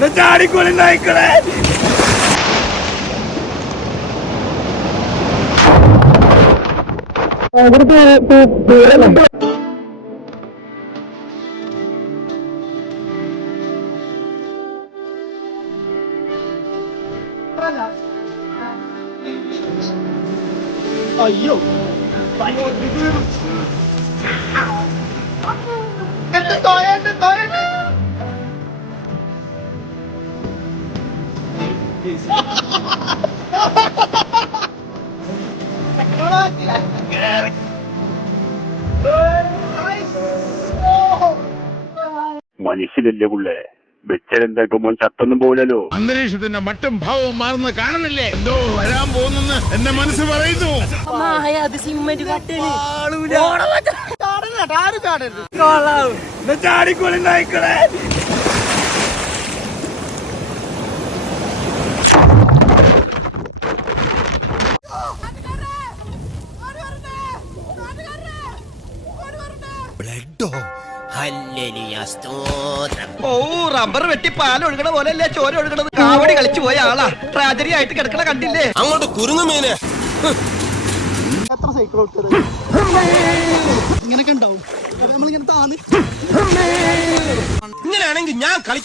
ചാടിക്കൊളി നായ്ക്കളെ. അയ്യോ മനുഷ്യനല്ലേ പുള്ളേ, വെച്ചെന്താക്കുമ്പോൾ ചത്തൊന്നും പോലല്ലോ. അന്തരീക്ഷത്തിന്റെ മട്ടും ഭാവവും മാറുന്ന കാണുന്നില്ലേ? എന്തോ വരാൻ പോകുന്നെന്ന് എന്റെ മനസ്സ് പറയുന്നു. ചാടിക്കൊളി നായ്ക്കളെ. റബ്ബർ വെട്ടി പാൽ ഒഴുകണ പോലെയല്ലേ ചോര ഒഴുകണത്. കാവടി കളിച്ചു പോയ ആളാ ട്രാജഡി ആയിട്ട് കിടക്കണ കണ്ടില്ലേ? അങ്ങോട്ട് കുരുങ്ങുമീനെ. എത്ര സൈക്കിൾ ഓടിച്ചത് ഇങ്ങനെയൊക്കെ ഉണ്ടാവും. നമ്മളിങ്ങനെ താന്ന് ഇങ്ങനെയാണെങ്കിൽ ഞാൻ കളിക്കല.